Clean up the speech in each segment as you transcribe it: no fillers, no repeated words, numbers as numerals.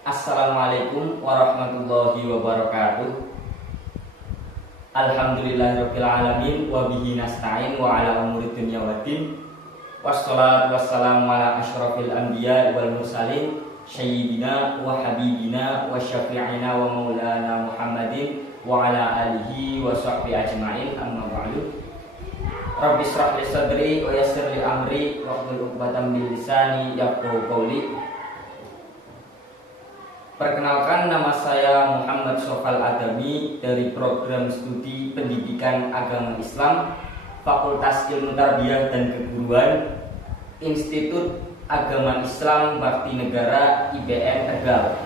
Assalamualaikum warahmatullahi wabarakatuh. Alhamdulillahirabbil alamin wa bihi nasta'in wa ala umuri dunya waddin. Wassalatu wassalamu ala asyrafil anbiya wal mursalin sayyidina wa habibina wa syafi'ina wa maulana Muhammadin wa ala alihi wa sahbihi ajma'in, amma ba'du. Rabbi shrah li sadri wa yassir li amri wahlul 'uqdatam min lisani yafqahu qawli. Perkenalkan, nama saya Muhammad Sofal Adami dari program studi pendidikan agama Islam Fakultas Ilmu Tarbiyah dan Keguruan Institut Agama Islam Bakti Negara IPN Tegal.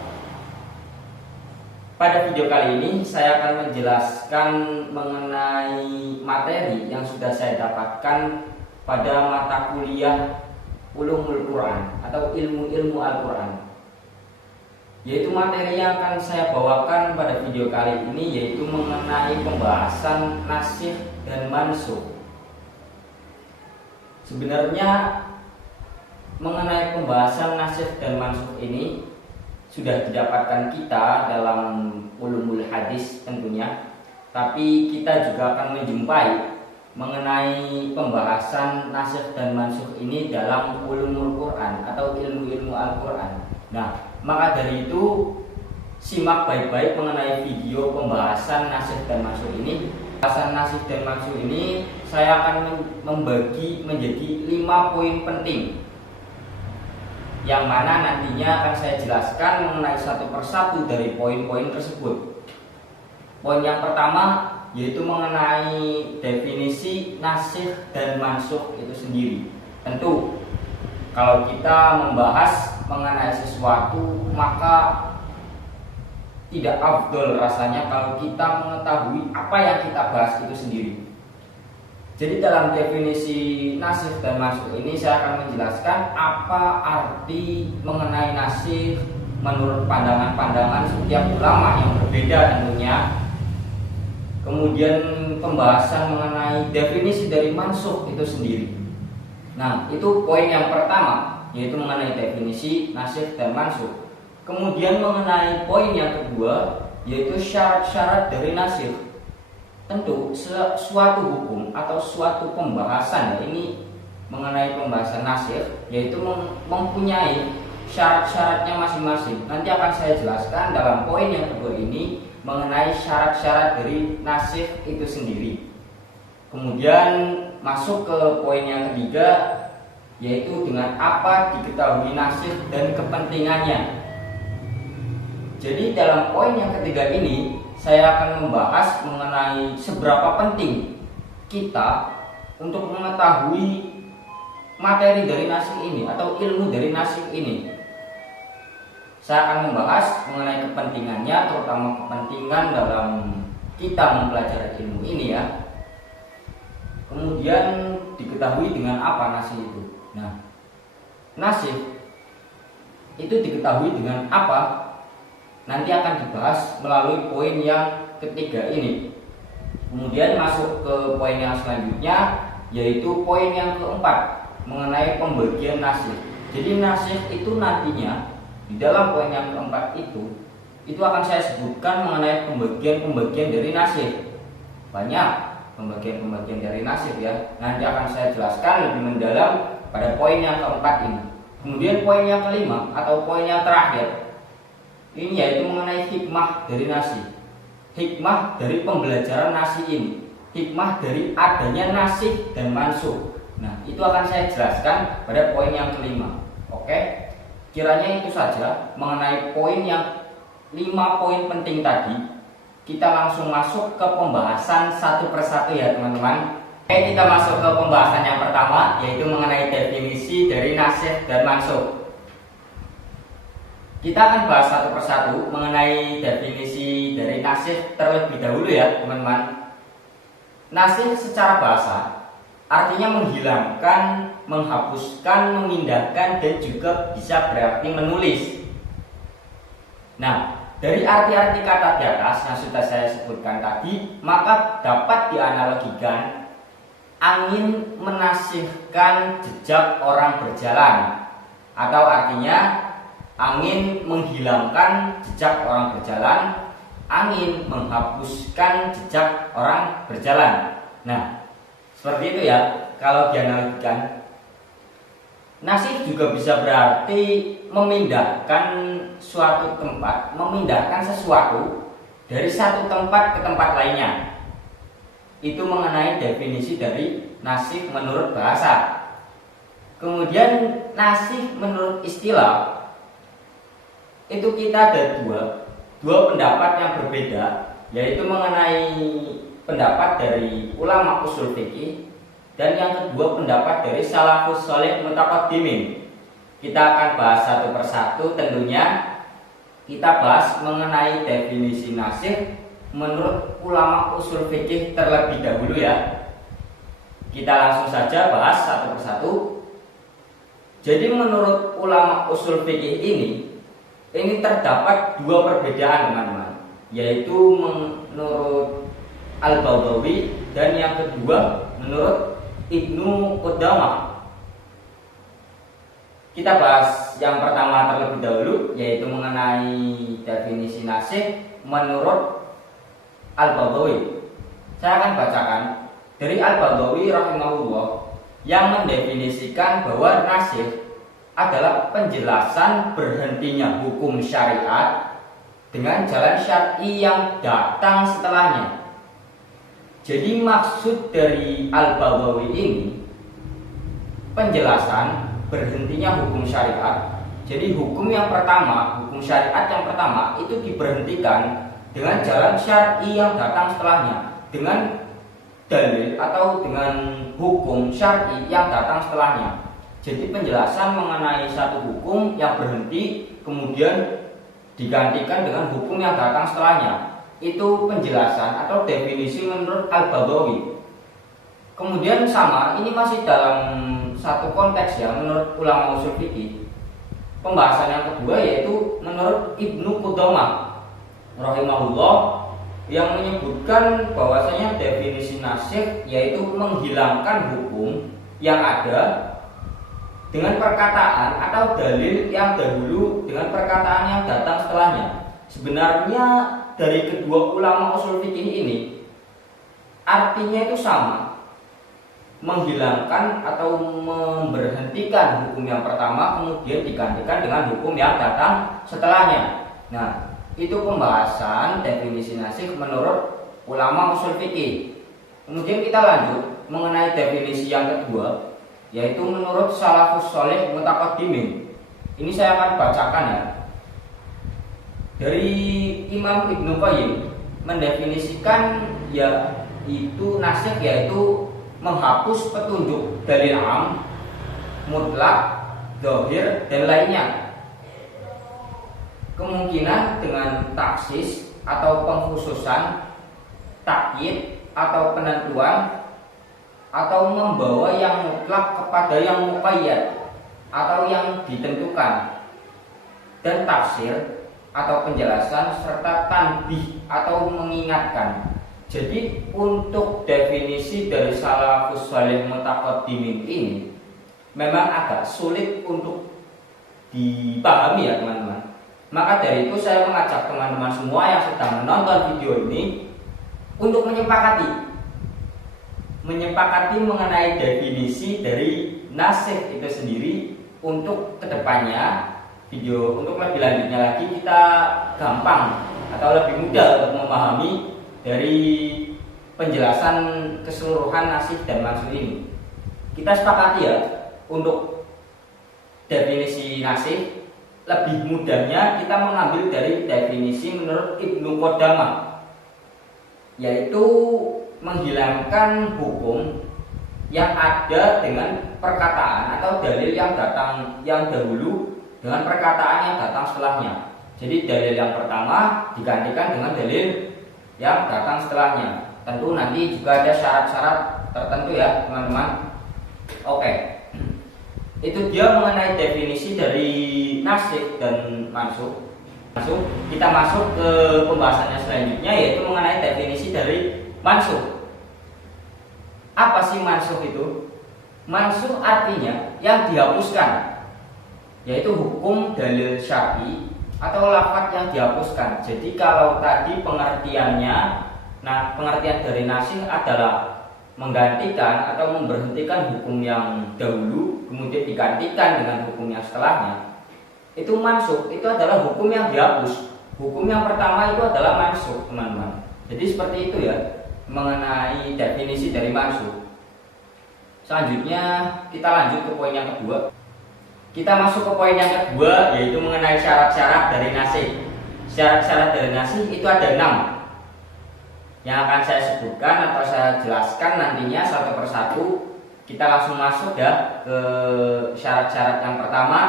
Pada video kali ini saya akan menjelaskan mengenai materi yang sudah saya dapatkan pada mata kuliah Ulumul Quran atau ilmu-ilmu Al-Quran, yaitu materi yang akan saya bawakan pada video kali ini yaitu mengenai pembahasan nasikh dan mansukh. Sebenarnya mengenai pembahasan nasikh dan mansukh ini sudah didapatkan kita dalam ulumul hadis tentunya, tapi kita juga akan menjumpai mengenai pembahasan nasikh dan mansukh ini dalam ulumul Quran atau ilmu-ilmu Al-Quran. Nah, maka dari itu simak baik-baik mengenai video pembahasan nasikh dan mansukh ini. Pembahasan nasikh dan mansukh ini saya akan membagi menjadi 5 poin penting, yang mana nantinya akan saya jelaskan mengenai satu persatu dari poin-poin tersebut. Poin yang pertama yaitu mengenai definisi nasikh dan mansukh itu sendiri. Tentu kalau kita membahas mengenai sesuatu, maka tidak afdol rasanya kalau kita mengetahui apa yang kita bahas itu sendiri. Jadi dalam definisi nasikh dan mansukh ini saya akan menjelaskan apa arti mengenai nasikh menurut pandangan-pandangan setiap ulama yang berbeda tentunya. Kemudian pembahasan mengenai definisi dari mansukh itu sendiri. Nah, itu poin yang pertama, yaitu mengenai definisi nasikh dan mansukh. Kemudian mengenai poin yang kedua, yaitu syarat-syarat dari nasikh. Tentu suatu hukum atau suatu pembahasan ini mengenai pembahasan nasikh yaitu mempunyai syarat-syaratnya masing-masing. Nanti akan saya jelaskan dalam poin yang kedua ini mengenai syarat-syarat dari nasikh itu sendiri. Kemudian masuk ke poin yang ketiga, yaitu dengan apa diketahui nasikh dan kepentingannya. Jadi dalam poin yang ketiga ini saya akan membahas mengenai seberapa penting kita untuk mengetahui materi dari nasikh ini atau ilmu dari nasikh ini. Saya akan membahas mengenai kepentingannya, terutama kepentingan dalam kita mempelajari ilmu ini ya. Kemudian diketahui dengan apa nasikh itu. Nah, nasikh itu diketahui dengan apa? Nanti akan dibahas melalui poin yang ketiga ini. Kemudian masuk ke poin yang selanjutnya, yaitu poin yang keempat mengenai pembagian nasikh. Jadi nasikh itu nantinya di dalam poin yang keempat itu akan saya sebutkan mengenai pembagian-pembagian dari nasikh. Banyak pembagian-pembagian dari nasikh ya. Nanti akan saya jelaskan lebih mendalam pada poin yang keempat ini. Kemudian poin yang kelima atau poin yang terakhir, ini yaitu mengenai hikmah dari nasikh. Hikmah dari pembelajaran nasikh ini, hikmah dari adanya nasikh dan mansukh. Nah, itu akan saya jelaskan pada poin yang kelima. Oke, kiranya itu saja mengenai poin yang 5 poin penting tadi. Kita langsung masuk ke pembahasan satu persatu ya teman-teman. Oke, kita masuk ke pembahasan yang pertama, yaitu mengenai definisi dari nasikh dan mansukh. Kita akan bahas satu persatu mengenai definisi dari nasikh terlebih dahulu ya teman-teman. Nasikh secara bahasa artinya menghilangkan, menghapuskan, memindahkan, dan juga bisa berarti menulis. Nah, dari arti-arti kata di atas yang sudah saya sebutkan tadi, maka dapat dianalogikan angin menasihkan jejak orang berjalan, atau artinya Angin menghilangkan jejak orang berjalan, angin menghapuskan jejak orang berjalan. Nah, seperti itu ya kalau dianalogikan. Nasih juga bisa berarti memindahkan suatu tempat, memindahkan sesuatu dari satu tempat ke tempat lainnya. Itu mengenai definisi dari nasih menurut bahasa. Kemudian nasih menurut istilah, itu kita ada dua pendapat yang berbeda, yaitu mengenai pendapat dari ulama usul fikih dan yang kedua pendapat dari salafus sholih mutaqaddimin. Kita akan bahas satu persatu tentunya. Kita bahas mengenai definisi nasih menurut ulama usul fikih terlebih dahulu ya. Kita langsung saja bahas satu persatu. Jadi menurut ulama usul fikih ini terdapat dua perbedaan teman-teman, yaitu menurut Al-Baghawi dan yang kedua menurut Ibnu Qudamah. Kita bahas yang pertama terlebih dahulu, yaitu mengenai definisi nasih menurut Al-Baghawi. Saya akan bacakan dari Al-Baghawi rahimahullah yang mendefinisikan bahwa nasih adalah penjelasan berhentinya hukum syariat dengan jalan syar'i yang datang setelahnya. Jadi maksud dari Al-Baghawi ini penjelasan berhentinya hukum syariat. Jadi hukum yang pertama, hukum syariat yang pertama itu diberhentikan dengan jalan syar'i yang datang setelahnya, dengan dalil atau dengan hukum syar'i yang datang setelahnya. Jadi penjelasan mengenai satu hukum yang berhenti kemudian digantikan dengan hukum yang datang setelahnya. Itu penjelasan atau definisi menurut Al-Baghawi. Kemudian sama, ini masih dalam satu konteks ya menurut ulama usul fikih. Pembahasan yang kedua yaitu menurut Ibnu Qudamah rahimahullah yang menyebutkan bahwasanya definisi nasih yaitu menghilangkan hukum yang ada dengan perkataan atau dalil yang dahulu dengan perkataan yang datang setelahnya. Sebenarnya dari kedua ulama usul fikih ini artinya itu sama, menghilangkan atau memberhentikan hukum yang pertama kemudian digantikan dengan hukum yang datang setelahnya. Nah, itu pembahasan definisi nasih menurut ulama usul fikih. Kemudian kita lanjut mengenai definisi yang kedua, yaitu menurut salafus sholih mutaqaddimin. Ini saya akan bacakan ya. Dari Imam Ibnu Qayyim mendefinisikan yaitu nasih yaitu menghapus petunjuk dalil am, mutlak, zahir dan lainnya. Kemungkinan dengan taksis atau pengkhususan, takyid atau penentuan, atau membawa yang mutlak kepada yang muqayyad atau yang ditentukan, dan tafsir atau penjelasan serta tanbih atau mengingatkan. Jadi untuk definisi dari salafus sholih mutaqaddimin ini memang agak sulit untuk dipahami ya teman-teman. Maka dari itu saya mengajak teman-teman semua yang sedang menonton video ini untuk menyepakati mengenai definisi dari nasih itu sendiri. Untuk kedepannya video untuk lebih lanjutnya lagi kita gampang atau lebih mudah untuk memahami dari penjelasan keseluruhan nasih dan mansukh ini. Kita sepakati ya untuk definisi nasih lebih mudahnya kita mengambil dari definisi menurut Ibnu Qudamah, yaitu menghilangkan hukum yang ada dengan perkataan atau dalil yang datang yang dahulu dengan perkataan yang datang setelahnya. Jadi dalil yang pertama digantikan dengan dalil yang datang setelahnya. Tentu nanti juga ada syarat-syarat tertentu ya teman-teman. Oke, itu dia mengenai definisi dari nasih dan mansukh. Kita masuk ke pembahasannya selanjutnya, yaitu mengenai definisi dari mansukh. Apa sih mansukh itu? Mansukh artinya yang dihapuskan. yaitu hukum dalil syar'i atau lafaz yang dihapuskan. Jadi kalau tadi pengertiannya, pengertian dari nasih adalah menggantikan atau memberhentikan hukum yang dahulu kemudian digantikan dengan hukum yang setelahnya. Itu mansukh, itu adalah hukum yang dihapus. Hukum yang pertama itu adalah mansukh, teman-teman. Jadi seperti itu ya mengenai definisi dari mansukh. Selanjutnya kita lanjut ke poin yang kedua. Kita masuk ke poin yang kedua, yaitu mengenai syarat-syarat dari nasih. Syarat-syarat dari nasih itu ada 6 yang akan saya sebutkan atau saya jelaskan nantinya satu persatu. Kita langsung masuk ya ke syarat-syarat yang pertama,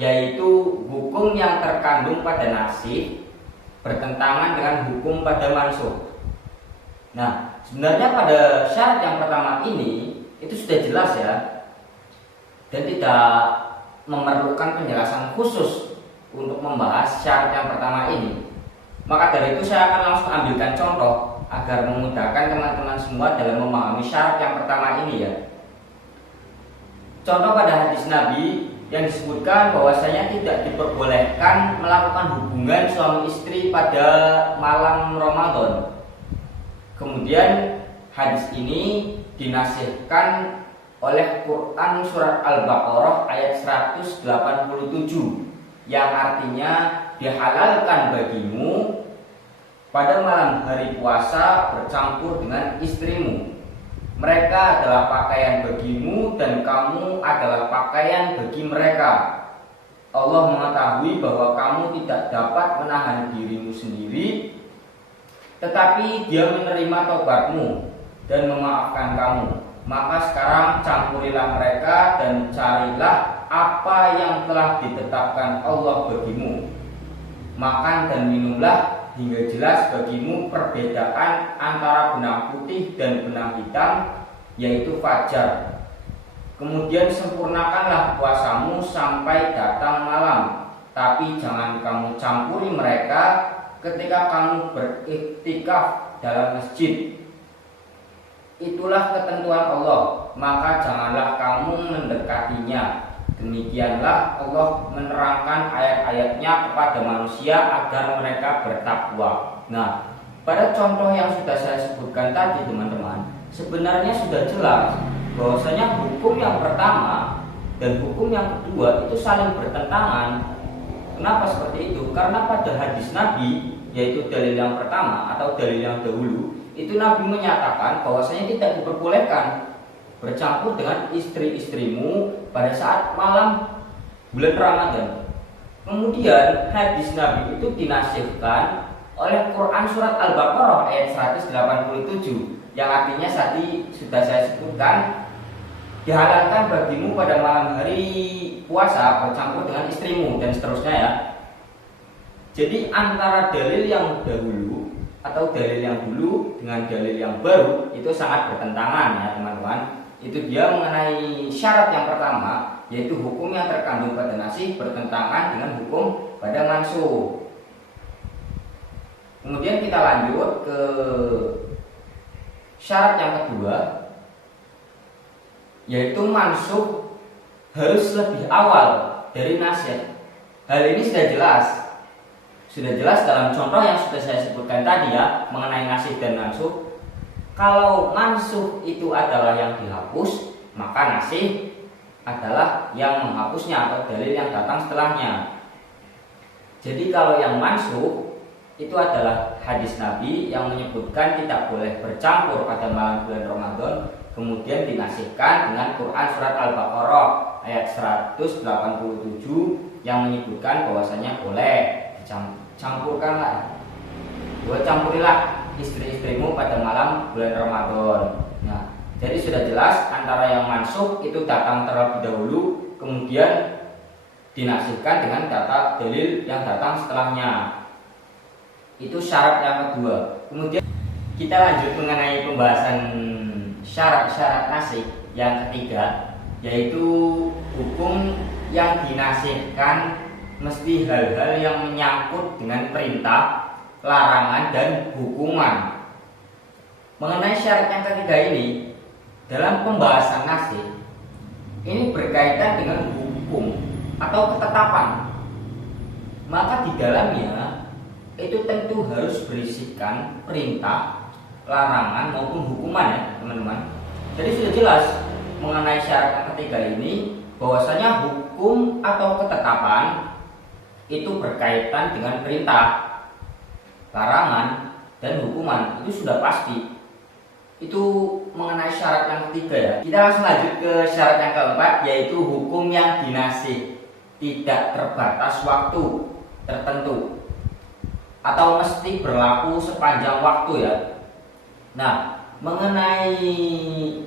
yaitu hukum yang terkandung pada nasih bertentangan dengan hukum pada mansukh. Nah, sebenarnya pada syarat yang pertama ini itu sudah jelas ya, dan tidak memerlukan penjelasan khusus untuk membahas syarat yang pertama ini. Maka dari itu saya akan langsung ambilkan contoh agar memudahkan teman-teman semua dalam memahami syarat yang pertama ini ya. Contoh pada hadis Nabi yang disebutkan bahwasanya tidak diperbolehkan melakukan hubungan suami istri pada malam Ramadan. Kemudian hadis ini dinasihkan oleh Quran surat Al-Baqarah ayat 187 yang artinya dihalalkan bagimu pada malam hari puasa bercampur dengan istrimu. Mereka adalah pakaian bagimu dan kamu adalah pakaian bagi mereka. Allah mengetahui bahwa kamu tidak dapat menahan dirimu sendiri, tetapi Dia menerima taubatmu dan memaafkan kamu. Maka sekarang campurilah mereka dan carilah apa yang telah ditetapkan Allah bagimu. Makan dan minumlah hingga jelas bagimu perbedaan antara benang putih dan benang hitam, yaitu fajar. Kemudian sempurnakanlah puasamu sampai datang malam, tapi jangan kamu campuri mereka ketika kamu beriktikaf dalam masjid. Itulah ketentuan Allah, maka janganlah kamu mendekatinya. Demikianlah Allah menerangkan ayat-ayatnya kepada manusia agar mereka bertakwa. Nah, pada contoh yang sudah saya sebutkan tadi teman-teman, sebenarnya sudah jelas bahwasanya hukum yang pertama dan hukum yang kedua itu saling bertentangan. Kenapa seperti itu? Karena pada hadis Nabi, yaitu dalil yang pertama atau dalil yang dahulu, itu Nabi menyatakan bahwasanya tidak diperbolehkan bercampur dengan istri-istrimu pada saat malam bulan Ramadan. Kemudian hadis Nabi itu dinasihkan oleh Quran surat Al-Baqarah ayat 187 yang artinya tadi sudah saya sebutkan, dihalalkan bagimu pada malam hari puasa bercampur dengan istrimu dan seterusnya ya. Jadi antara dalil yang dahulu atau dalil yang dulu dengan dalil yang baru itu sangat bertentangan ya teman-teman. Itu dia mengenai syarat yang pertama, yaitu hukum yang terkandung pada nasih bertentangan dengan hukum pada mansukh. Kemudian kita lanjut ke syarat yang kedua, yaitu mansukh harus lebih awal dari nasih. Hal ini sudah jelas dalam contoh yang sudah saya sebutkan tadi ya mengenai nasih dan mansukh. Kalau mansukh itu adalah yang dihapus, maka nasih adalah yang menghapusnya atau dalil yang datang setelahnya. Jadi kalau yang mansukh itu adalah hadis Nabi yang menyebutkan tidak boleh bercampur pada malam bulan Ramadan, kemudian dinasihkan dengan Quran surat Al-Baqarah ayat 187 yang menyebutkan bahwasanya boleh campurilah istri-istrimu pada malam bulan Ramadan. Nah, jadi sudah jelas antara yang mansukh itu datang terlebih dahulu, kemudian dinasihkan dengan kata dalil yang datang setelahnya. Itu syarat yang kedua. Kemudian kita lanjut mengenai pembahasan syarat-syarat nasih yang ketiga, yaitu hukum yang dinasihkan mesti hal-hal yang menyangkut dengan perintah, larangan, dan hukuman. Mengenai syarat yang ketiga ini, dalam pembahasan nasih ini berkaitan dengan hukum atau ketetapan, maka di dalamnya itu tentu harus berisikan perintah, larangan maupun hukuman ya teman-teman. Jadi sudah jelas mengenai syarat yang ketiga ini bahwasanya hukum atau ketetapan itu berkaitan dengan perintah, larangan, dan hukuman. Itu sudah pasti. Itu mengenai syarat yang ketiga ya. Kita langsung lanjut ke syarat yang keempat, yaitu hukum yang dinasih tidak terbatas waktu tertentu atau mesti berlaku sepanjang waktu ya. Nah, mengenai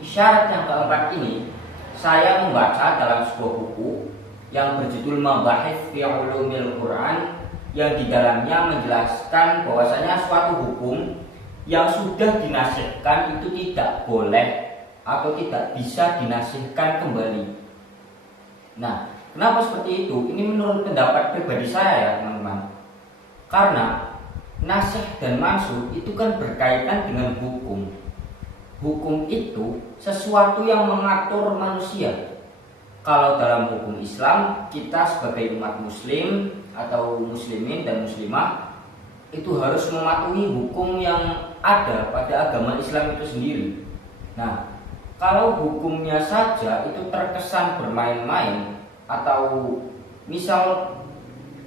syarat yang keempat ini, saya membaca dalam sebuah buku yang berjudul Mabahith fi Ulumil Quran, yang di dalamnya menjelaskan bahwasanya suatu hukum yang sudah dinasihkan itu tidak boleh atau tidak bisa dinasihkan kembali. Nah, kenapa seperti itu? Ini menurut pendapat pribadi saya ya teman-teman. Karena nasih dan mansuh itu kan berkaitan dengan hukum. Hukum itu sesuatu yang mengatur manusia. Kalau dalam hukum Islam, kita sebagai umat muslim atau muslimin dan muslimah itu harus mematuhi hukum yang ada pada agama Islam itu sendiri. Nah, kalau hukumnya saja itu terkesan bermain-main, atau misal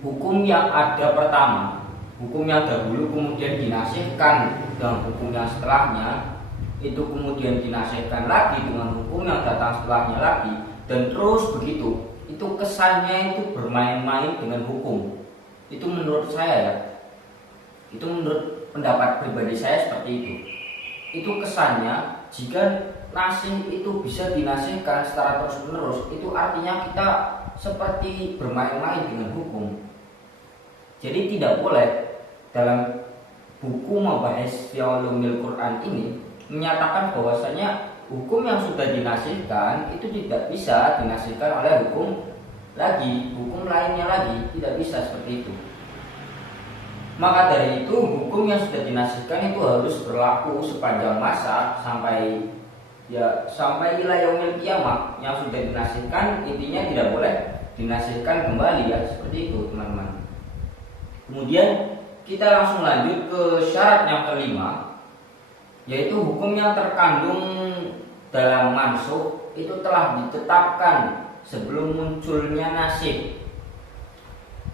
hukum yang ada pertama, hukum yang dahulu kemudian dinasihkan dengan hukum yang setelahnya, itu kemudian dinasihkan lagi dengan hukum yang datang setelahnya lagi, dan terus begitu, itu kesannya itu bermain-main dengan hukum. Itu menurut saya ya, itu menurut pendapat pribadi saya seperti itu. Itu kesannya jika nasih itu bisa dinasihkan secara terus-menerus, itu artinya kita seperti bermain-main dengan hukum. Jadi tidak boleh dalam buku Mabahith fi Ulumil Quran ini menyatakan bahwasanya hukum yang sudah dinasihkan itu tidak bisa dinasihkan oleh hukum lainnya lagi, tidak bisa seperti itu. Maka dari itu hukum yang sudah dinasihkan itu harus berlaku sepanjang masa sampai ila yaumil qiyamah. Yang sudah dinasihkan intinya tidak boleh dinasihkan kembali ya, seperti itu teman-teman. Kemudian kita langsung lanjut ke syarat yang kelima, yaitu hukum yang terkandung dalam mansuh itu telah ditetapkan sebelum munculnya nasih.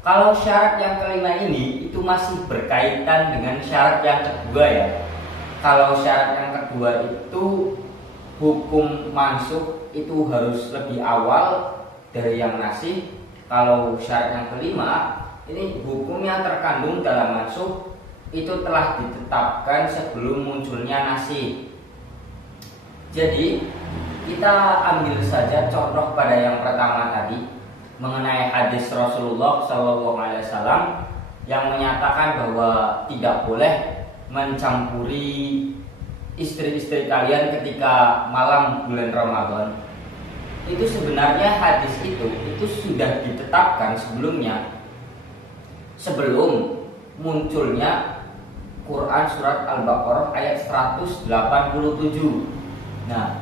Kalau syarat yang kelima ini itu masih berkaitan dengan syarat yang kedua ya. Kalau syarat yang kedua itu hukum mansuh itu harus lebih awal dari yang nasih. Kalau syarat yang kelima ini hukum yang terkandung dalam mansuh itu telah ditetapkan sebelum munculnya nasih. Jadi kita ambil saja contoh pada yang pertama tadi, mengenai hadis Rasulullah SAW yang menyatakan bahwa tidak boleh mencampuri istri-istri kalian ketika malam bulan Ramadan. Itu sebenarnya hadis itu sudah ditetapkan sebelumnya, sebelum munculnya Quran surat Al-Baqarah ayat 187. Nah,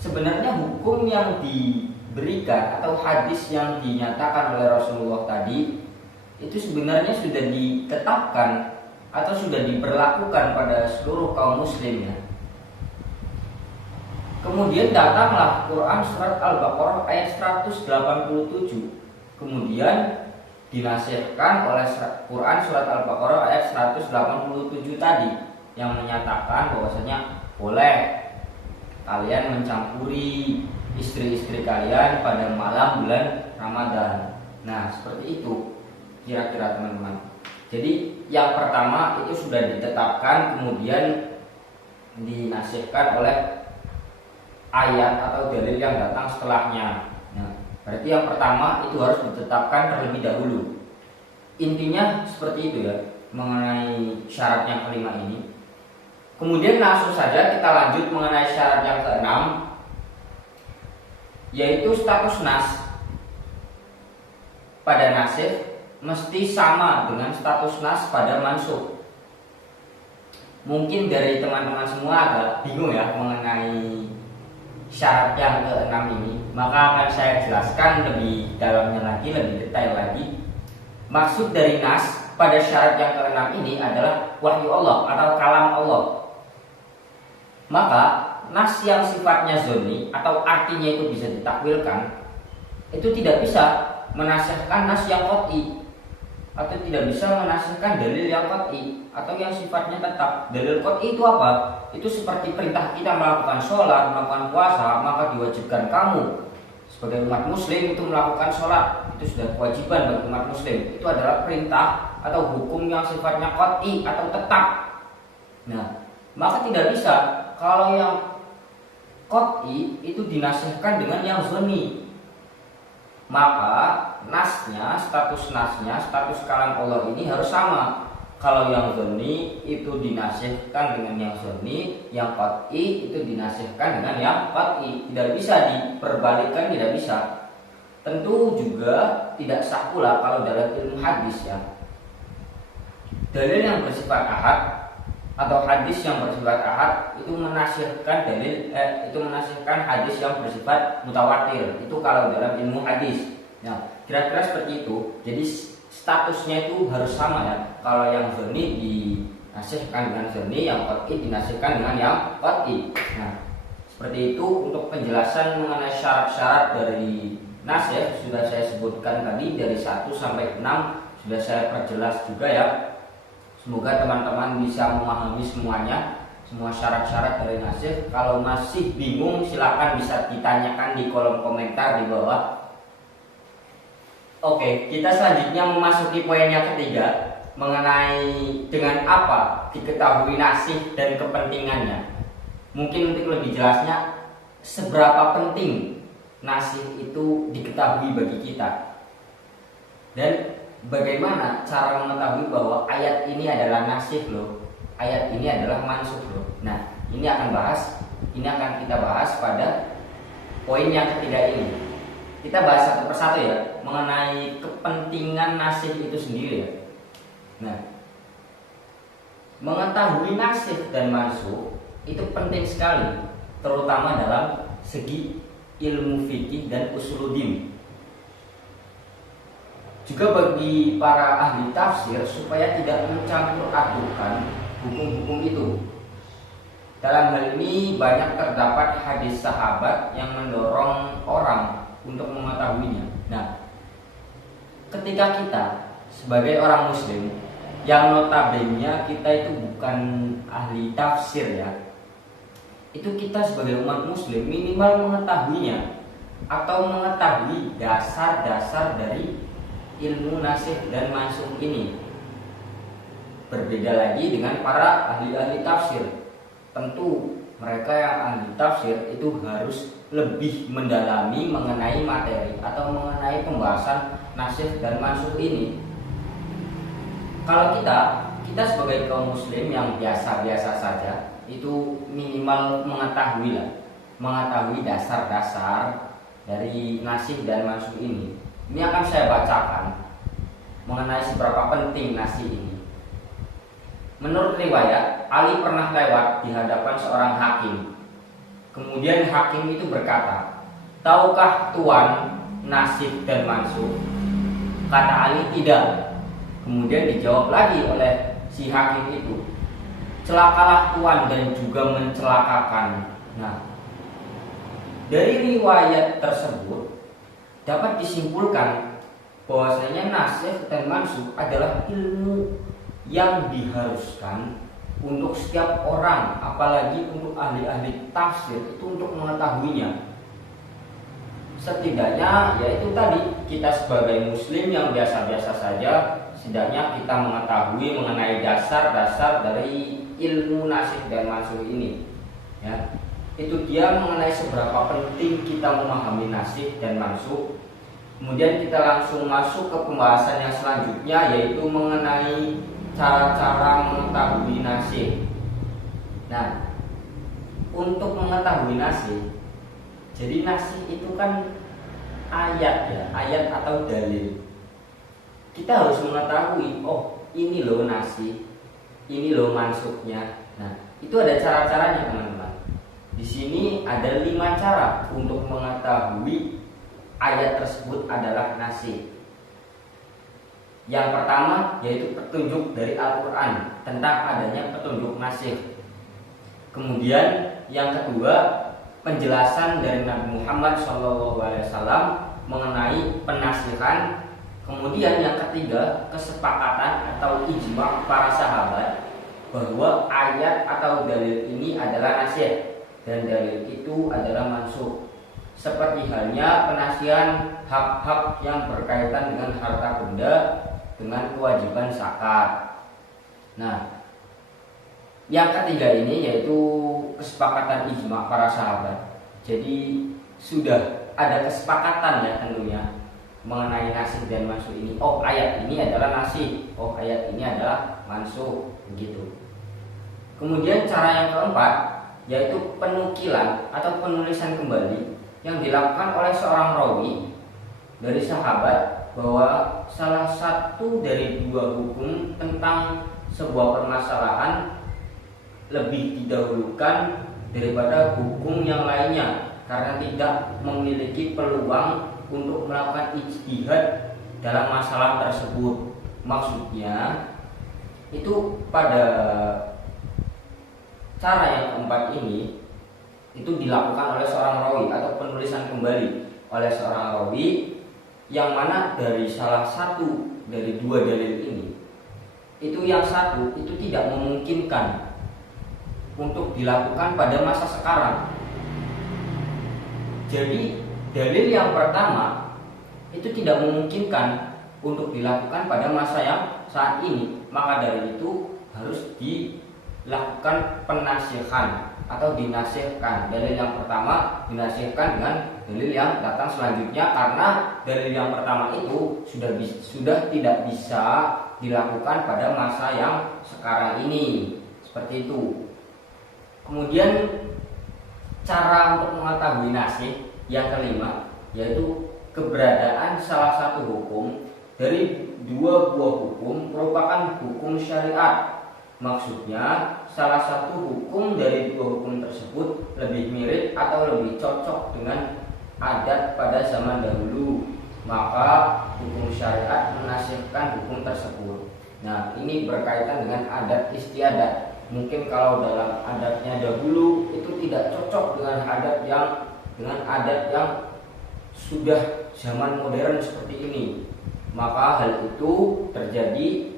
sebenarnya hukum yang diberikan atau hadis yang dinyatakan oleh Rasulullah tadi itu sebenarnya sudah ditetapkan atau sudah diberlakukan pada seluruh kaum muslim ya. Kemudian datanglah Quran surat Al-Baqarah ayat 187, kemudian dinasihkan oleh Quran surat Al-Baqarah ayat 187 tadi yang menyatakan bahwasanya boleh kalian mencampuri istri-istri kalian pada malam bulan Ramadan. Nah, seperti itu kira-kira teman-teman. Jadi yang pertama itu sudah ditetapkan, kemudian dinasihkan oleh ayat atau dalil yang datang setelahnya. Nah, berarti yang pertama itu harus ditetapkan terlebih dahulu. Intinya seperti itu ya mengenai syarat yang kelima ini. Kemudian langsung saja kita lanjut mengenai syarat yang keenam, yaitu status nas pada nasih mesti sama dengan status nas pada mansuh. Mungkin dari teman-teman semua agak bingung ya mengenai syarat yang keenam ini. maka akan saya jelaskan lebih dalamnya lagi, lebih detail lagi. Maksud dari nas pada syarat yang keenam ini adalah wahyu Allah atau kalam Allah. Maka nas yang sifatnya zonni atau artinya itu bisa ditakwilkan, itu tidak bisa menasihkan nas yang qat'i, atau tidak bisa menasihkan dalil yang qat'i atau yang sifatnya tetap. Dalil qat'i itu apa? Itu seperti perintah kita melakukan sholat, melakukan puasa, maka diwajibkan kamu sebagai umat muslim itu melakukan sholat. Itu sudah kewajiban bagi umat muslim. Itu adalah perintah atau hukum yang sifatnya qat'i atau tetap. Nah, maka tidak bisa kalau yang qat'i itu dinasihkan dengan yang zonni. Maka nasnya, status kalam Allah ini harus sama. Kalau yang zonni itu dinasihkan dengan yang zonni, yang qat'i itu dinasihkan dengan yang qat'i. Tidak bisa diperbalikkan, tidak bisa. Tentu juga tidak sah pula kalau dalam ilmu hadis ya. Dalil yang bersifat ahad atau hadis yang bersifat ahad itu menasihkan itu menasihkan hadis yang bersifat mutawatir. Itu kalau dalam ilmu hadis. Nah, kira-kira seperti itu. Jadi statusnya itu harus sama ya. Kalau yang zonni dinasihkan dengan zonni, yang qat'i dinasihkan dengan yang qat'i. Nah, seperti itu untuk penjelasan mengenai syarat-syarat dari nas ya, sudah saya sebutkan tadi dari 1 sampai 6 sudah saya perjelas juga ya. Semoga teman-teman bisa memahami semuanya, semua syarat-syarat dari nasih. Kalau masih bingung silakan bisa ditanyakan di kolom komentar di bawah. Oke, kita selanjutnya memasuki poin yang ketiga mengenai dengan apa diketahui nasih dan kepentingannya. Mungkin untuk lebih jelasnya, seberapa penting nasih itu diketahui bagi kita, dan bagaimana cara mengetahui bahwa ayat ini adalah nasih loh, ayat ini adalah mansukh loh. Nah, ini akan kita bahas pada poin yang ketiga ini. Kita bahas satu persatu ya, mengenai kepentingan nasih itu sendiri ya. Nah, mengetahui nasih dan mansukh itu penting sekali, terutama dalam segi ilmu fikih dan usuluddin. Juga bagi para ahli tafsir supaya tidak mencampur adukan hukum-hukum itu. Dalam hal ini banyak terdapat hadis sahabat yang mendorong orang untuk mengetahuinya. Nah, ketika kita sebagai orang muslim yang notabene kita itu bukan ahli tafsir ya, itu kita sebagai umat muslim minimal mengetahuinya atau mengetahui dasar-dasar dari ilmu nasih dan mansukh ini. Berbeda lagi dengan para ahli-ahli tafsir. Tentu mereka yang ahli tafsir itu harus lebih mendalami mengenai materi atau mengenai pembahasan nasih dan mansukh ini. Kalau kita sebagai kaum muslim yang biasa-biasa saja, itu minimal mengetahui dasar-dasar dari nasih dan mansukh ini. Ini akan saya bacakan mengenai seberapa penting nasih ini. Menurut riwayat, Ali pernah lewat di hadapan seorang hakim. Kemudian hakim itu berkata, "Tahukah tuan nasih dan mansukh?" Kata Ali, "Tidak." Kemudian dijawab lagi oleh si hakim itu, "Celakalah tuan dan juga mencelakakan." Nah, dari riwayat tersebut dapat disimpulkan bahwasanya nasih dan mansukh adalah ilmu yang diharuskan untuk setiap orang, apalagi untuk ahli-ahli tafsir itu untuk mengetahuinya. Setidaknya yaitu tadi, kita sebagai muslim yang biasa-biasa saja, setidaknya kita mengetahui mengenai dasar-dasar dari ilmu nasih dan mansukh ini ya. Itu dia mengenai seberapa penting kita memahami nasih dan mansukh. Kemudian kita langsung masuk ke pembahasan yang selanjutnya, yaitu mengenai cara-cara mengetahui nasih. Nah, untuk mengetahui nasih, jadi nasih itu kan ayat ya, ayat atau dalil. Kita harus mengetahui, oh ini loh nasih, ini loh mansukhnya. Nah, itu ada cara-caranya teman-teman. Di sini ada 5 cara untuk mengetahui ayat tersebut adalah nasikh. Yang pertama yaitu petunjuk dari Al-Quran tentang adanya petunjuk nasikh. Kemudian yang kedua, penjelasan dari Nabi Muhammad SAW mengenai penasikhan. Kemudian yang ketiga, kesepakatan atau ijma para sahabat bahwa ayat atau dalil ini adalah nasikh dan dalil itu adalah mansukh. Seperti halnya penasihan hak-hak yang berkaitan dengan harta benda dengan kewajiban zakat. Nah, yang ketiga ini yaitu kesepakatan ijma para sahabat. Jadi sudah ada kesepakatan ya tentunya mengenai nasikh dan mansukh ini. Oh, ayat ini adalah nasikh, oh ayat ini adalah mansukh, begitu. Kemudian cara yang keempat yaitu penukilan atau penulisan kembali yang dilakukan oleh seorang rawi dari sahabat bahwa salah satu dari 2 hukum tentang sebuah permasalahan lebih didahulukan daripada hukum yang lainnya karena tidak memiliki peluang untuk melakukan ijtihad dalam masalah tersebut. Maksudnya itu pada cara yang keempat ini itu dilakukan oleh seorang rawi atau penulisan kembali oleh seorang rawi yang mana dari salah satu dari 2 dalil ini itu yang satu itu tidak memungkinkan untuk dilakukan pada masa sekarang. Jadi dalil yang pertama itu tidak memungkinkan untuk dilakukan pada masa yang saat ini, maka dari itu harus dilakukan penasihan atau dinasihkan. Dalil yang pertama dinasihkan dengan dalil yang datang selanjutnya karena dalil yang pertama itu sudah tidak bisa dilakukan pada masa yang sekarang ini. Seperti itu. Kemudian cara untuk mengetahui nasikh yang kelima yaitu keberadaan salah satu hukum dari 2 buah hukum merupakan hukum syariat. Maksudnya salah satu hukum dari 2 hukum tersebut lebih mirip atau lebih cocok dengan adat pada zaman dahulu, maka hukum syariat menasihkan hukum tersebut. Nah, ini berkaitan dengan adat istiadat. Mungkin kalau dalam adatnya dahulu itu tidak cocok dengan adat yang sudah zaman modern seperti ini, maka hal itu terjadi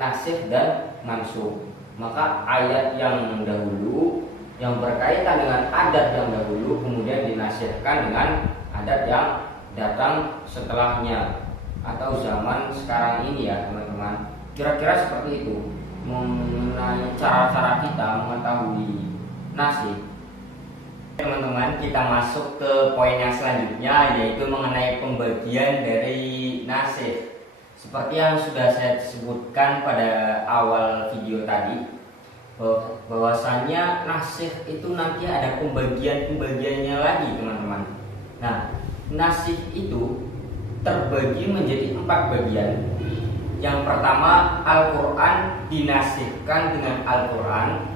nasikh dan mansukh. Maka ayat yang dahulu yang berkaitan dengan adat yang dahulu kemudian dinasihkan dengan adat yang datang setelahnya atau zaman sekarang ini ya teman-teman. Kira-kira seperti itu mengenai cara-cara kita mengetahui nasikh. Teman-teman, kita masuk ke poin yang selanjutnya yaitu mengenai pembagian dari nasikh. Seperti yang sudah saya sebutkan pada awal video tadi, bahwasanya nasikh itu nanti ada pembagiannya lagi teman-teman. Nah, nasikh itu terbagi menjadi 4 bagian. Yang pertama, Al-Quran dinasihkan dengan Al-Quran.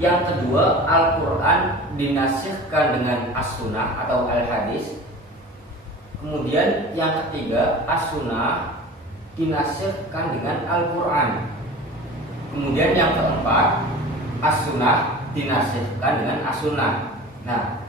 Yang kedua, Al-Quran dinasihkan dengan As-Sunnah atau Al-Hadis. Kemudian yang ketiga, As-Sunnah dinasihkan dengan Al-Quran. Kemudian yang keempat, As-Sunnah dinasihkan dengan As-Sunnah. Nah,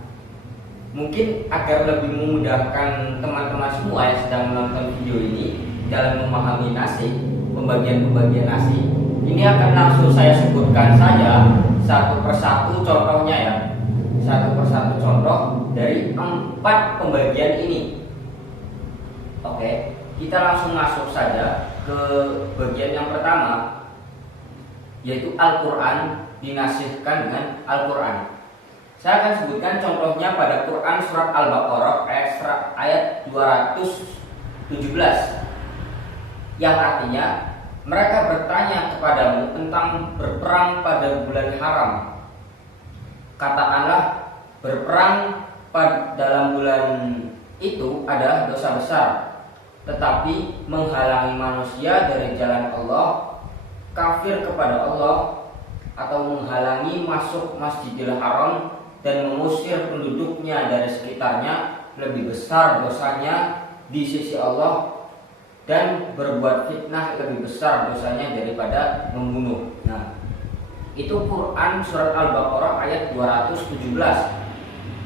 mungkin agar lebih memudahkan teman-teman semua yang sedang menonton video ini dalam memahami nasikh, pembagian nasikh, ini akan langsung saya sebutkan saja satu persatu contohnya ya. Satu persatu contoh dari 4 pembagian ini. Oke, kita langsung masuk saja ke bagian yang pertama, yaitu Al-Quran dinasihkan dengan Al-Quran. Saya akan sebutkan contohnya pada Quran surat Al-Baqarah ayat 217 yang artinya, mereka bertanya kepadamu tentang berperang pada bulan haram. Katakanlah, berperang dalam bulan itu adalah dosa besar, tetapi menghalangi manusia dari jalan Allah, kafir kepada Allah, atau menghalangi masuk Masjidil Haram dan mengusir penduduknya dari sekitarnya lebih besar dosanya di sisi Allah, dan berbuat fitnah lebih besar dosanya daripada membunuh. Nah, itu Quran surat Al-Baqarah ayat 217.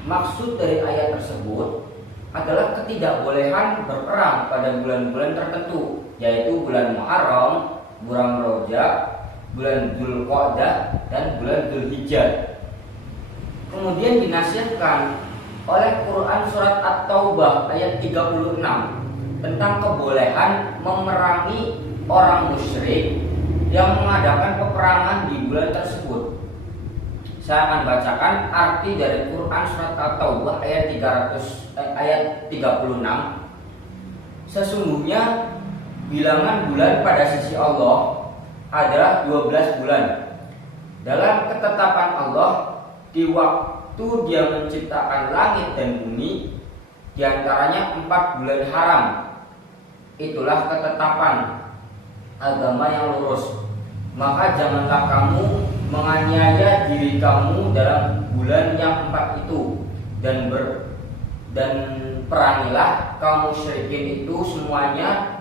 Maksud dari ayat tersebut adalah ketidakbolehan berperang pada bulan-bulan tertentu, yaitu bulan Muharram, bulan Rajab, bulan Dzulqa'dah, dan bulan Dzulhijjah. Kemudian dinasihatkan oleh Quran surat At-Taubah ayat 36 tentang kebolehan memerangi orang musyrik yang mengadakan peperangan di bulan tersebut. Saya akan bacakan arti dari Quran surat At-Taubah ayat 36. Sesungguhnya bilangan bulan pada sisi Allah adalah 12 bulan. Dalam ketetapan Allah, di waktu Dia menciptakan langit dan bumi, diantaranya 4 bulan haram. Itulah ketetapan agama yang lurus. Maka janganlah kamu menganiaya diri kamu dalam bulan yang 4 itu, dan perangilah kaum musyrikin itu semuanya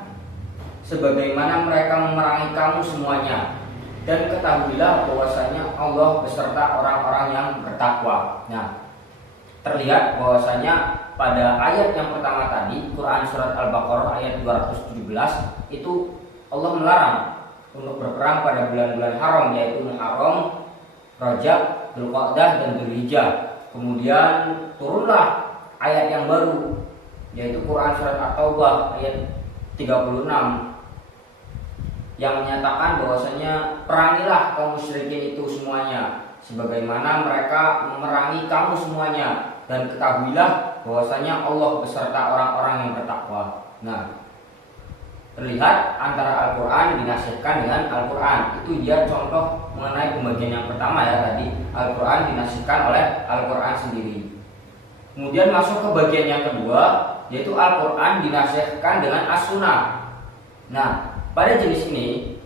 sebagaimana mereka memerangi kamu semuanya, dan ketahuilah bahwasanya Allah beserta orang-orang yang bertakwa. Nah, terlihat bahwasanya pada ayat yang pertama tadi, Quran surat Al-Baqarah ayat 217, itu Allah melarang untuk berperang pada bulan-bulan haram, yaitu Muharram, Rajab, Dzulqa'dah, dan Dzulhijjah. Kemudian turunlah ayat yang baru, yaitu Quran surat At-Taubah ayat 36, yang menyatakan bahwasanya perangilah kaum musyrikin itu semuanya sebagaimana mereka memerangi kamu semuanya, dan ketahuilah bahwasanya Allah beserta orang-orang yang bertakwa. Nah, terlihat antara Al-Quran dinasihkan dengan Al-Quran. Itu dia contoh mengenai pembagian yang pertama ya tadi. Al-Quran dinasihkan oleh Al-Quran sendiri. Kemudian masuk ke bagian yang kedua, yaitu Al-Quran dinasihkan dengan As-Sunnah. Nah, pada jenis ini,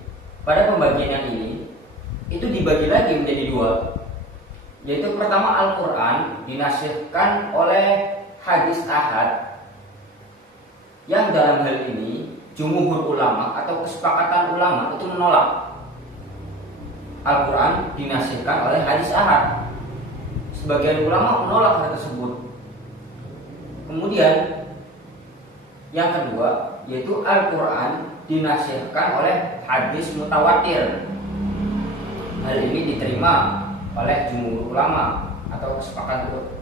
pada pembagian yang ini, itu dibagi lagi menjadi dua. Yaitu pertama, Al-Quran dinasihkan oleh hadis ahad, yang dalam hal ini jumhur ulama atau kesepakatan ulama itu menolak Al-Quran dinasihkan oleh hadis ahad. Sebagian ulama menolak hal tersebut. Kemudian yang kedua, yaitu Al-Quran dinasihkan oleh hadis mutawatir. Hal ini diterima oleh jumhur ulama atau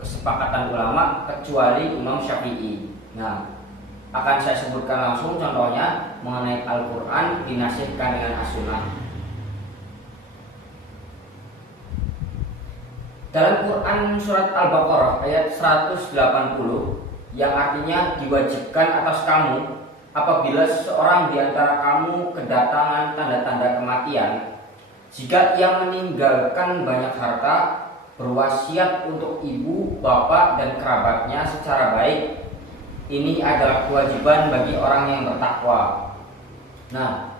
kesepakatan ulama kecuali Imam Syafi'i. Nah, akan saya sebutkan langsung contohnya mengenai Al-Quran dinasihkan dengan As-Sunnah. Dalam Quran surat Al-Baqarah ayat 180, yang artinya diwajibkan atas kamu apabila seseorang di antara kamu kedatangan tanda-tanda kematian, jika ia meninggalkan banyak harta, berwasiat untuk ibu, bapak, dan kerabatnya secara baik, ini adalah kewajiban bagi orang yang bertakwa. Nah,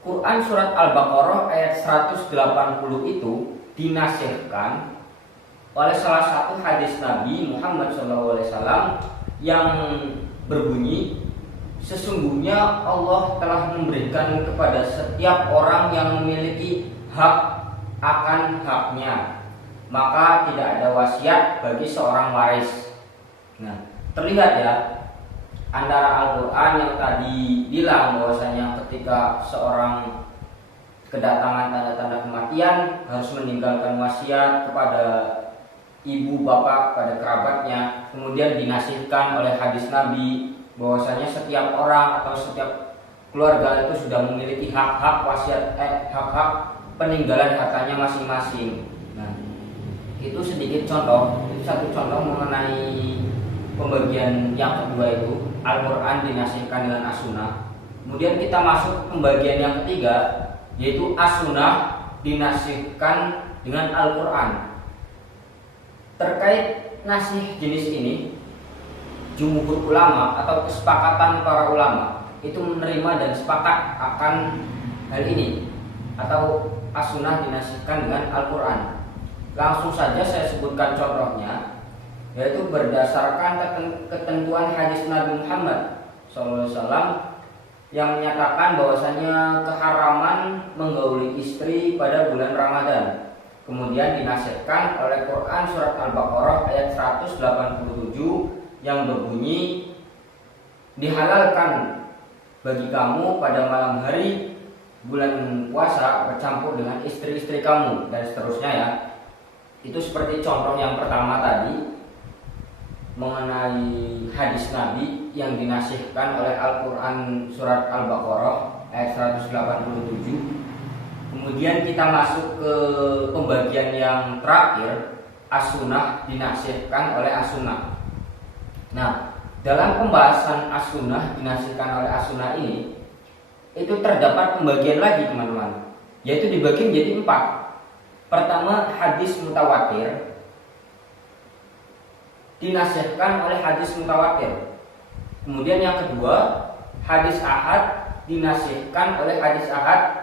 Quran surat Al-Baqarah ayat 180 itu dinasihkan oleh salah satu hadis Nabi Muhammad SAW yang berbunyi, sesungguhnya Allah telah memberikan kepada setiap orang yang memiliki hak akan haknya, maka tidak ada wasiat bagi seorang waris. Nah, terlihat ya antara Al-Quran yang tadi bilang bahwasanya ketika seorang kedatangan tanda-tanda kematian harus meninggalkan wasiat kepada ibu, bapak, kepada kerabatnya. Kemudian dinasihkan oleh hadis Nabi bahwasanya setiap orang atau setiap keluarga itu sudah memiliki hak-hak wasiat, hak-hak peninggalan hartanya masing-masing. Nah, itu sedikit contoh, itu satu contoh mengenai pembagian yang kedua, itu Al-Quran dinasihkan dengan As-Sunnah. Kemudian kita masuk ke pembagian yang ketiga, yaitu As-Sunnah dinasihkan dengan Al-Quran. Terkait nasih jenis ini, jumhur ulama atau kesepakatan para ulama itu menerima dan sepakat akan hal ini, atau as-sunnah dinasihkan dengan Al-Quran. Langsung saja saya sebutkan contohnya, yaitu berdasarkan ketentuan hadis Nabi Muhammad SAW yang menyatakan bahwasanya keharaman menggauli istri pada bulan Ramadan. Kemudian dinasihatkan oleh Quran surat Al-Baqarah ayat 187 yang berbunyi, dihalalkan bagi kamu pada malam hari bulan puasa bercampur dengan istri-istri kamu, dan seterusnya ya. Itu seperti contoh yang pertama tadi mengenai hadis Nabi yang dinasihkan oleh Al-Quran surat Al-Baqarah ayat 187. Kemudian kita masuk ke pembagian yang terakhir, as-sunnah dinasihkan oleh as-sunnah. Nah, dalam pembahasan as-sunnah dinasihkan oleh as-sunnah ini, itu terdapat pembagian lagi teman-teman, yaitu dibagi menjadi 4. Pertama, hadis mutawatir dinasihkan oleh hadis mutawatir. Kemudian yang kedua, hadis ahad dinasihkan oleh hadis ahad.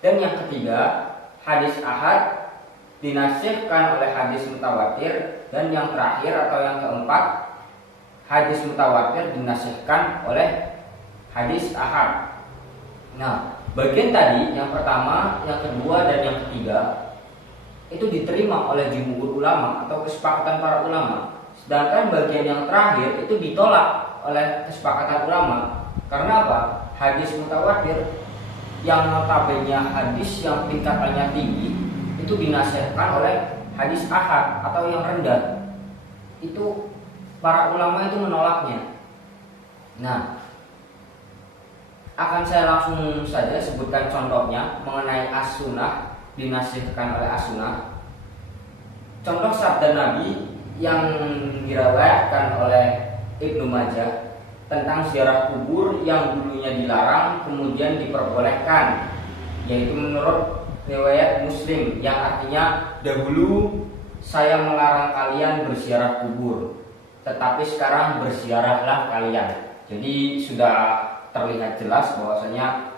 Dan yang ketiga, hadis ahad dinasihkan oleh hadis mutawatir. Dan yang terakhir atau yang keempat, hadis mutawatir dinasihkan oleh hadis ahad. Nah, bagian tadi yang pertama, yang kedua, dan yang ketiga itu diterima oleh jumhur ulama atau kesepakatan para ulama. Sedangkan bagian yang terakhir itu ditolak oleh kesepakatan ulama. Karena apa? Hadis mutawatir yang notabene hadis yang tingkatannya tinggi itu dinasihatkan oleh hadis ahad atau yang rendah. Itu para ulama itu menolaknya. Nah, akan saya langsung saja sebutkan contohnya mengenai as-sunnah dinasihatkan oleh as-sunnah. Contoh sabda Nabi yang diriwayatkan oleh Ibnu Majah tentang ziarah kubur yang dulunya dilarang kemudian diperbolehkan, yaitu menurut riwayat Muslim yang artinya, dahulu saya melarang kalian berziarah kubur, tetapi sekarang berziarahlah kalian. Jadi sudah terlihat jelas bahwasanya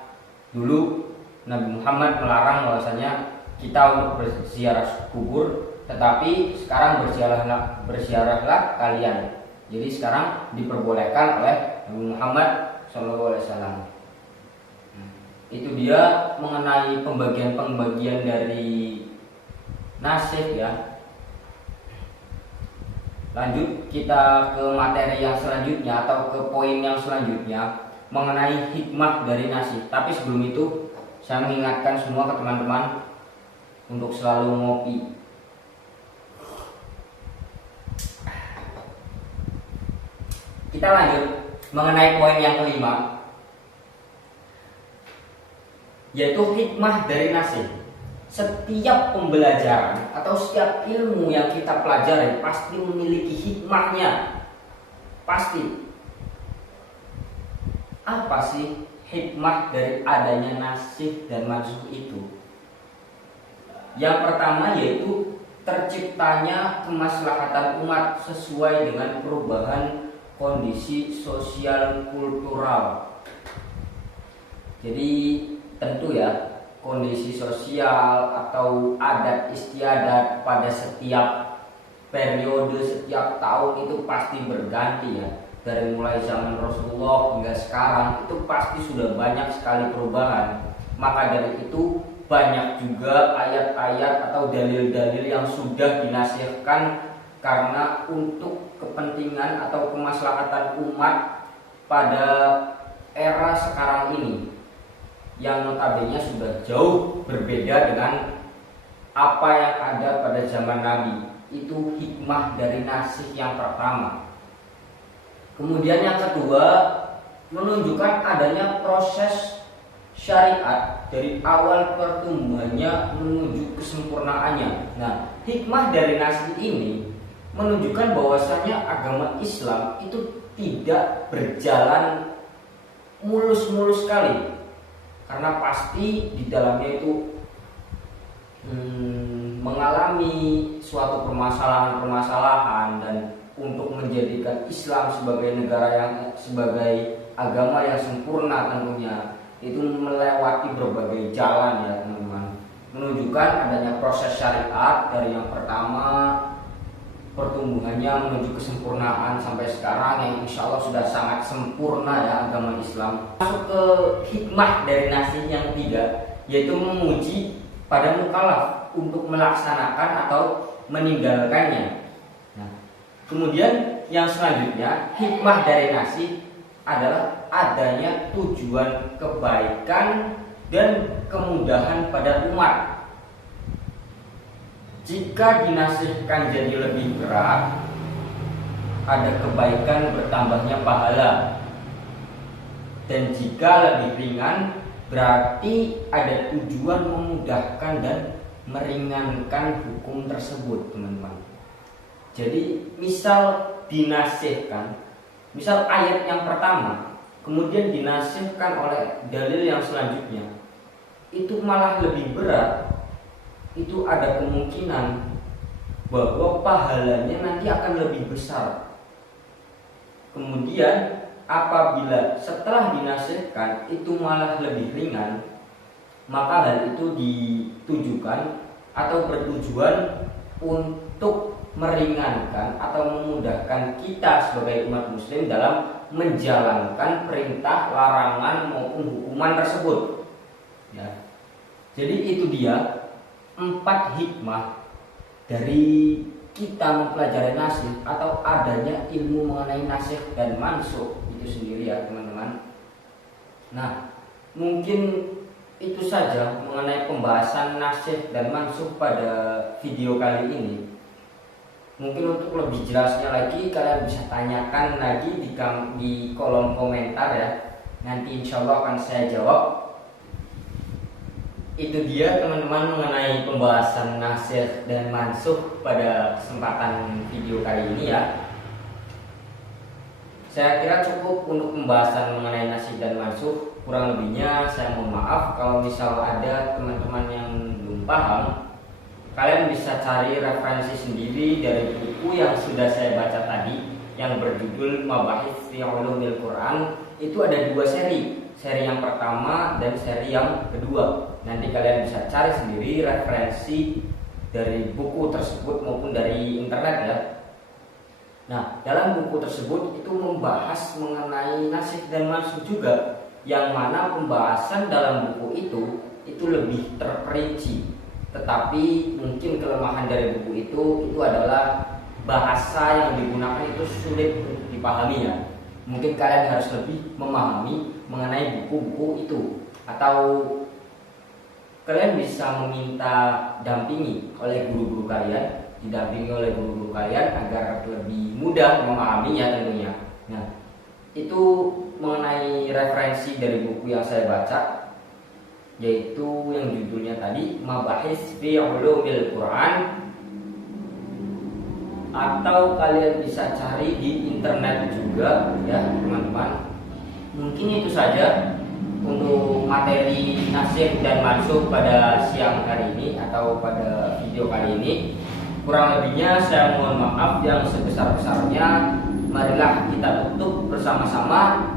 dulu Nabi Muhammad melarang bahwasanya kita untuk berziarah kubur, tetapi sekarang berziarahlah kalian. Jadi sekarang diperbolehkan oleh Nabi Muhammad SAW. Itu dia mengenai pembagian dari nasih ya. Lanjut kita ke materi yang selanjutnya atau ke poin yang selanjutnya mengenai hikmah dari nasih. Tapi sebelum itu saya mengingatkan semua ke teman-teman untuk selalu ngopi. Kita lanjut mengenai poin yang kelima, yaitu hikmah dari nasih. Setiap pembelajaran atau setiap ilmu yang kita pelajari pasti memiliki hikmahnya. Pasti. Apa sih hikmah dari adanya nasih dan mansukh itu? Yang pertama yaitu terciptanya kemaslahatan umat sesuai dengan perubahan kondisi sosial kultural. Jadi tentu ya, kondisi sosial atau adat istiadat pada setiap periode, setiap tahun itu pasti berganti ya. Dari mulai zaman Rasulullah hingga sekarang itu pasti sudah banyak sekali perubahan. Maka dari itu banyak juga ayat-ayat atau dalil-dalil yang sudah dinasihatkan karena untuk kepentingan atau kemaslahatan umat pada era sekarang ini yang notabene sudah jauh berbeda dengan apa yang ada pada zaman Nabi. Itu hikmah dari nasih yang pertama. Kemudian yang kedua, menunjukkan adanya proses syariat dari awal pertumbuhannya menuju kesempurnaannya. Nah, hikmah dari nasih ini menunjukkan bahwasanya agama Islam itu tidak berjalan mulus-mulus sekali, karena pasti di dalamnya itu mengalami suatu permasalahan-permasalahan, dan untuk menjadikan Islam sebagai sebagai agama yang sempurna tentunya itu melewati berbagai jalan ya teman-teman, menunjukkan adanya proses syariat dari yang pertama pertumbuhannya menuju kesempurnaan sampai sekarang yang insya Allah sudah sangat sempurna ya agama Islam. Masuk ke hikmah dari nasihat yang ketiga, yaitu menguji pada mukallaf untuk melaksanakan atau meninggalkannya. Nah, kemudian yang selanjutnya hikmah dari nasihat adalah adanya tujuan kebaikan dan kemudahan pada umat. Jika dinasihkan jadi lebih berat, ada kebaikan bertambahnya pahala. Dan jika lebih ringan, berarti ada tujuan memudahkan dan meringankan hukum tersebut, teman-teman. Jadi misal dinasihkan, misal ayat yang pertama kemudian dinasihkan oleh dalil yang selanjutnya, itu malah lebih berat, itu ada kemungkinan bahwa pahalanya nanti akan lebih besar. Kemudian apabila setelah dinasihkan itu malah lebih ringan, maka hal itu ditujukan atau bertujuan untuk meringankan atau memudahkan kita sebagai umat muslim dalam menjalankan perintah, larangan maupun hukuman tersebut ya. Jadi itu dia 4 hikmah dari kita mempelajari nasihat atau adanya ilmu mengenai nasihat dan mansukh itu sendiri ya teman-teman. Nah, mungkin itu saja mengenai pembahasan nasihat dan mansukh pada video kali ini. Mungkin untuk lebih jelasnya lagi kalian bisa tanyakan lagi di kolom komentar ya. Nanti insya Allah akan saya jawab. Itu dia teman-teman mengenai pembahasan nasihat dan mansukh pada kesempatan video kali ini ya. Saya kira cukup untuk pembahasan mengenai nasihat dan mansukh. Kurang lebihnya saya mohon maaf kalau misal ada teman-teman yang belum paham. Kalian bisa cari referensi sendiri dari buku yang sudah saya baca tadi yang berjudul Mabahits fi Ulumil Quran. Itu ada 2 seri. Seri yang pertama dan seri yang kedua. Nanti kalian bisa cari sendiri referensi dari buku tersebut maupun dari internet ya. Nah, dalam buku tersebut itu membahas mengenai nasihat dan mansukh juga, yang mana pembahasan dalam buku itu lebih terperinci. Tetapi mungkin kelemahan dari buku itu adalah bahasa yang digunakan itu sulit untuk dipahami ya. Mungkin kalian harus lebih memahami mengenai buku-buku itu, atau kalian bisa meminta dampingi oleh guru-guru kalian, didampingi oleh guru-guru kalian agar lebih mudah memahaminya tentunya. Nah, itu mengenai referensi dari buku yang saya baca, yaitu yang judulnya tadi Mabahits fi Ulumil Quran, atau kalian bisa cari di internet juga ya teman-teman. Mungkin itu saja untuk materi nasihat dan mansukh pada siang hari ini atau pada video kali ini. Kurang lebihnya saya mohon maaf yang sebesar-besarnya. Marilah kita tutup bersama-sama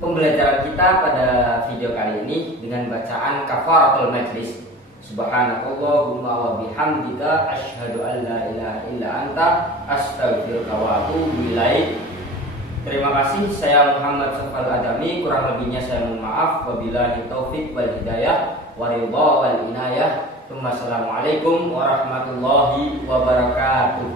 pembelajaran kita pada video kali ini dengan bacaan kafaratul majlis. Subhanakallahumma wa bihamdika asyhadu an la ilaha illa anta astaghfiruka wa atubu ilaik. Terima kasih, saya Muhammad Sofal Adami. Kurang lebihnya saya mohon maaf. Wabillahi taufik wal hidayah wa ridha wal inayah. Assalamualaikum warahmatullahi wabarakatuh.